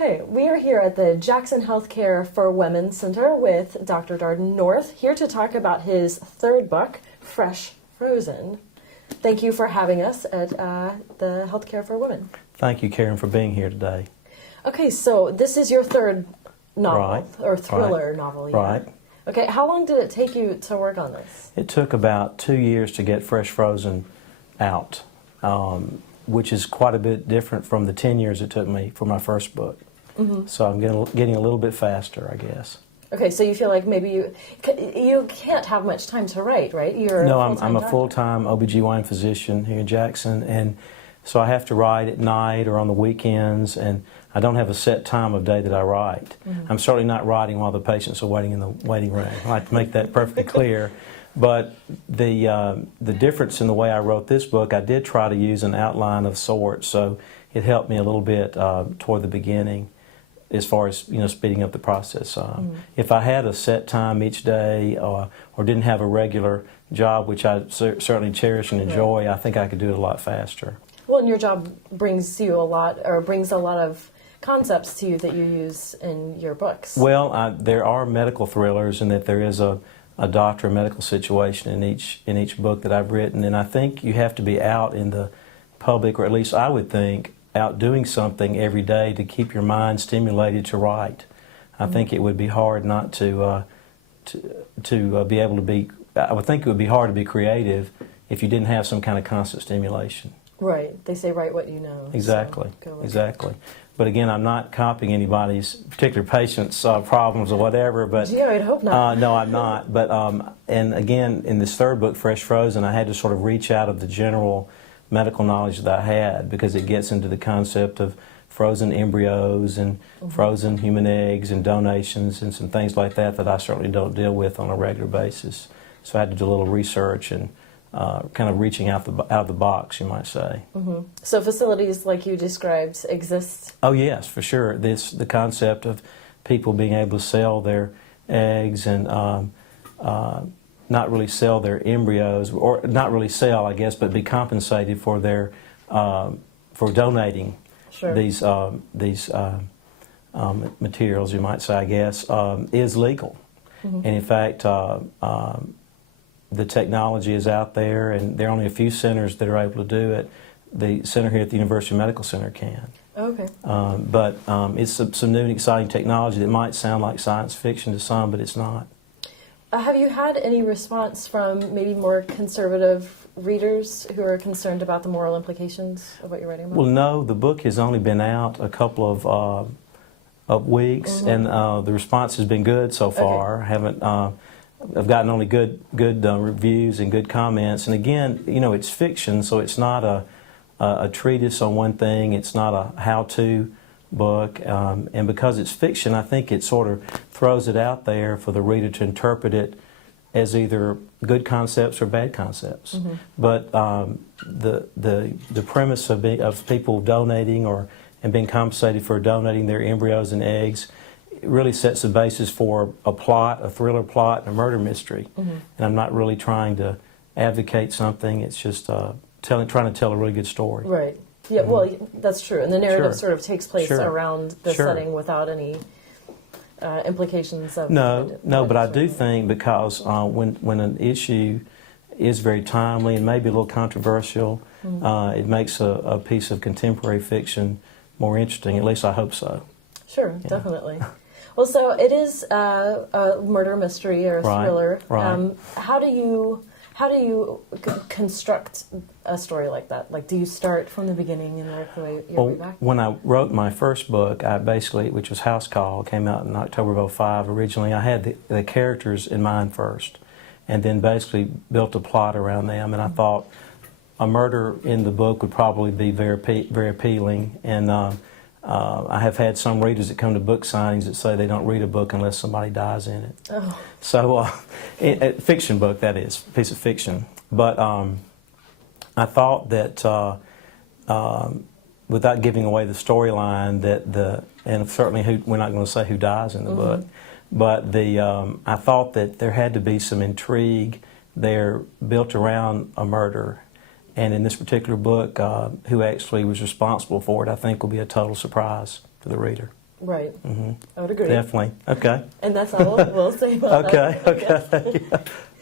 Okay, we are here at the Jackson Healthcare for Women Center with Dr. Darden North, here to talk about his third book, Fresh Frozen. Thank you for having us at the Healthcare for Women. Thank you, Karen, for being here today. Okay, so this is your third novel, Right. or thriller novel. Yeah. Right. Okay, how long did it take you to work on this? It took about 2 years to get Fresh Frozen out, which is quite a bit different from the 10 years it took me for my first book. Mm-hmm. So I'm getting a little bit faster, I guess. Okay, so you feel like maybe you can't have much time to write, right? No, I'm a full-time OBGYN physician here in Jackson, and so I have to write at night or on the weekends, and I don't have a set time of day that I write. Mm-hmm. I'm certainly not writing while the patients are waiting in the waiting room. I like to make that perfectly clear. But the difference in the way I wrote this book, I did try to use an outline of sorts, so it helped me a little bit toward the beginning, as far as speeding up the process. If I had a set time each day or didn't have a regular job, which I certainly cherish and enjoy, I think I could do it a lot faster. Well, and your job brings a lot of concepts to you that you use in your books. Well, there are medical thrillers, in that there is a doctor and medical situation in each book that I've written, and I think you have to be out in the public, or at least I would think, out doing something every day to keep your mind stimulated to write. I think it would be hard not to be able to be. I would think it would be hard to be creative if you didn't have some kind of constant stimulation. Right. They say write what you know. Exactly. So exactly. But again, I'm not copying anybody's particular patient's problems or whatever. But gee, I'd hope not. No, I'm not. But and again, in this third book, Fresh Frozen, I had to sort of reach out of the general medical knowledge that I had, because it gets into the concept of frozen embryos and frozen human eggs and donations and some things like that I certainly don't deal with on a regular basis. So I had to do a little research and kind of reaching out of the box, you might say. Mm-hmm. So facilities like you described exist? Oh yes, for sure. The concept of people being able to sell their eggs and not really sell their embryos, or not really sell, I guess, but be compensated for their for donating these materials, you might say, I guess, is legal. Mm-hmm. And in fact, the technology is out there, and there are only a few centers that are able to do it. The center here at the University Medical Center can. Okay. But it's some new and exciting technology that might sound like science fiction to some, but it's not. Have you had any response from maybe more conservative readers who are concerned about the moral implications of what you're writing about? Well, no. The book has only been out a couple of weeks, and the response has been good so far. Okay. I've gotten only good reviews and good comments. And again, it's fiction, so it's not a treatise on one thing. It's not a how-to book, and because it's fiction, I think it sort of throws it out there for the reader to interpret it as either good concepts or bad concepts. Mm-hmm. But the premise of people donating and being compensated for donating their embryos and eggs really sets the basis for a plot, a thriller plot, and a murder mystery. Mm-hmm. And I'm not really trying to advocate something. It's just trying to tell a really good story. Right. Yeah, well, that's true. And the narrative sort of takes place around the setting without any implications of... No, but I do think, because when an issue is very timely and maybe a little controversial, it makes a piece of contemporary fiction more interesting. At least I hope so. Sure, definitely. Well, so it is a murder mystery or a thriller. Right. How do you construct a story like that? Like, do you start from the beginning and work your way back? When I wrote my first book, which was House Call, came out in October of 2005 originally, I had the characters in mind first, and then basically built a plot around them. And I thought a murder in the book would probably be very appealing. And I have had some readers that come to book signings that say they don't read a book unless somebody dies in it. Oh. So, a fiction book, that is, a piece of fiction. But I thought that, without giving away the storyline, and certainly we're not going to say who dies in the book, but I thought that there had to be some intrigue there built around a murder. And in this particular book, who actually was responsible for it, I think will be a total surprise to the reader. Right. Hmm. I would agree. Definitely. Okay. And that's all we'll say about that. Okay.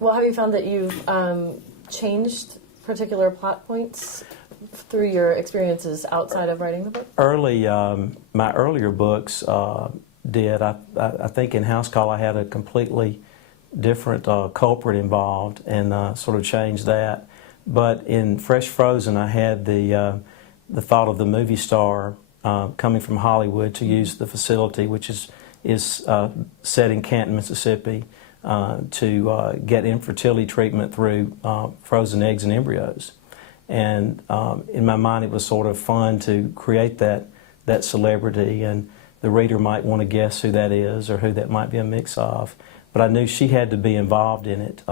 Well, have you found that you've changed particular plot points through your experiences outside of writing the book? My earlier books did. I think in House Call I had a completely different culprit involved and sort of changed that. But in Fresh Frozen, I had the thought of the movie star coming from Hollywood to use the facility, which is set in Canton, Mississippi, to get infertility treatment through frozen eggs and embryos. And in my mind, it was sort of fun to create that celebrity, and the reader might want to guess who that is or who that might be a mix of. But I knew she had to be involved in it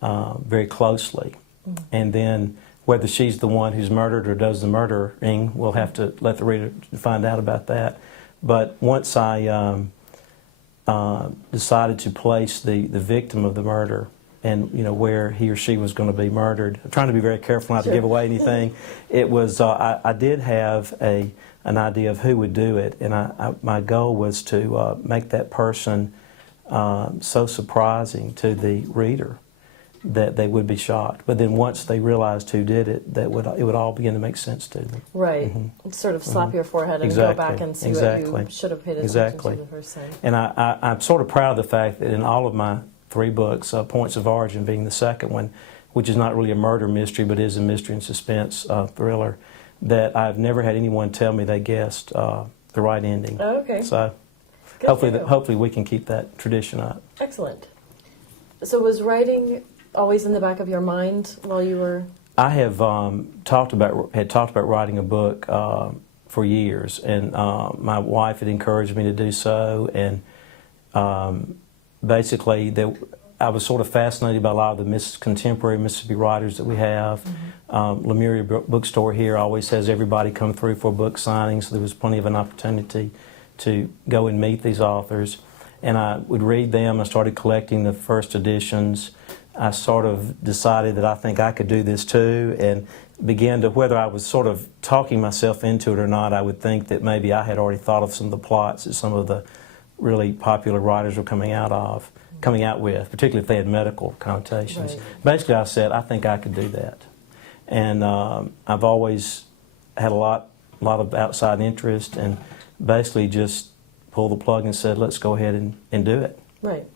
very closely. Mm-hmm. And then whether she's the one who's murdered or does the murdering, we'll have to let the reader find out about that. But once I decided to place the victim of the murder and where he or she was going to be murdered, I'm trying to be very careful not to give away anything. It was I did have an idea of who would do it, and my goal was to make that person so surprising to the reader that they would be shocked. But then once they realized who did it, it would all begin to make sense to them. Right. Mm-hmm. Sort of slap your forehead and exactly. go back and see exactly. what you should have paid attention exactly. to the first time. And I'm sort of proud of the fact that in all of my 3 books, Points of Origin being the second one, which is not really a murder mystery but is a mystery and suspense thriller, that I've never had anyone tell me they guessed the right ending. Oh, okay. So hopefully we can keep that tradition up. Excellent. So was writing always in the back of your mind while you were... I have talked about writing a book for years, and my wife had encouraged me to do so, and basically I was sort of fascinated by a lot of the contemporary Mississippi writers that we have. Mm-hmm. Lemuria Bookstore here always has everybody come through for a book signing, so there was plenty of an opportunity to go and meet these authors. And I would read them. I started collecting the first editions. I sort of decided that I think I could do this too, and began to, whether I was sort of talking myself into it or not, I would think that maybe I had already thought of some of the plots that some of the really popular writers were coming out with, particularly if they had medical connotations. Right. Basically, I said, I think I could do that. And I've always had a lot of outside interest, and basically just pulled the plug and said, let's go ahead and do it. Right.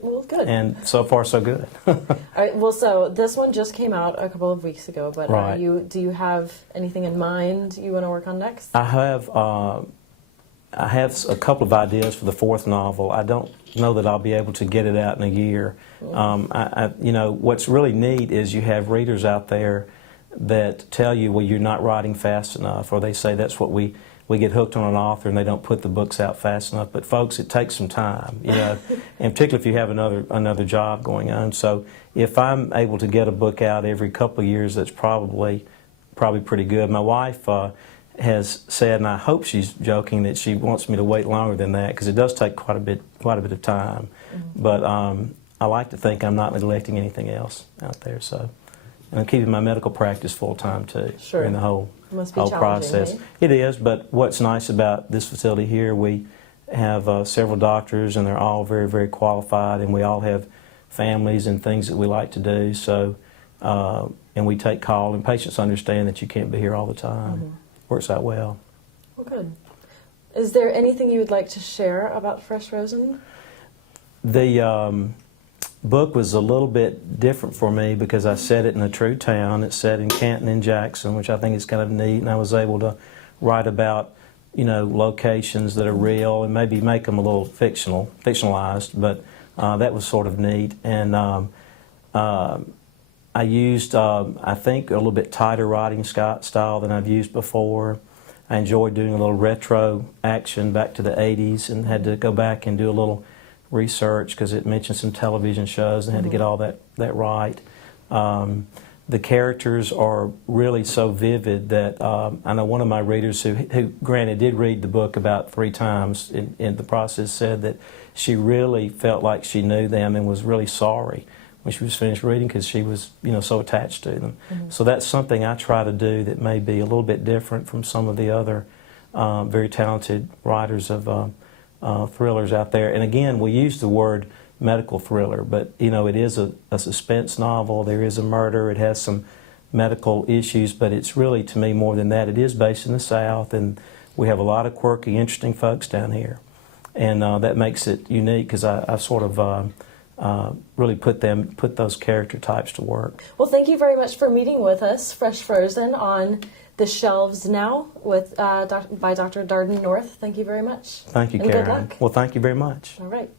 Well, good. And so far, so good. All right. Well, so this one just came out a couple of weeks ago, but right. do you have anything in mind you want to work on next? I have a couple of ideas for the 4th novel. I don't know that I'll be able to get it out in a year. What's really neat is you have readers out there that tell you, well, you're not writing fast enough, or they say that's what we get hooked on an author and they don't put the books out fast enough. But folks, it takes some time, and particularly if you have another job going on. So if I'm able to get a book out every couple of years, that's probably pretty good. My wife has said, and I hope she's joking, that she wants me to wait longer than that, because it does take quite a bit of time. Mm-hmm. But I like to think I'm not neglecting anything else out there. So, and I'm keeping my medical practice full time too. Sure. In the whole process. Eh? It is, but what's nice about this facility here, we have several doctors, and they're all very, very qualified, and we all have families and things that we like to do. So, and we take call, and patients understand that you can't be here all the time. Mm-hmm. Works out well. Well, good. Is there anything you would like to share about Fresh Frozen? The book was a little bit different for me because I set it in a true town. It's set in Canton and Jackson, which I think is kind of neat, and I was able to write about locations that are real and maybe make them a little fictionalized, but that was sort of neat. And I used, I think, a little bit tighter writing style than I've used before. I enjoyed doing a little retro action back to the 80s, and had to go back and do a little research because it mentioned some television shows and had to get all that right. The characters are really so vivid that I know one of my readers who granted did read the book about 3 times in the process, said that she really felt like she knew them and was really sorry when she was finished reading because she was so attached to them. Mm-hmm. So that's something I try to do that may be a little bit different from some of the other very talented writers of thrillers out there. And again, we use the word medical thriller, but it is a suspense novel. There is a murder. It has some medical issues, but it's really, to me, more than that. It is based in the South, and we have a lot of quirky, interesting folks down here. And that makes it unique because I sort of really put those character types to work. Well, thank you very much for meeting with us, Fresh Frozen, on the shelves now by Dr. Darden North. Thank you very much. Thank you, and Karen. Good luck. Well, thank you very much. All right.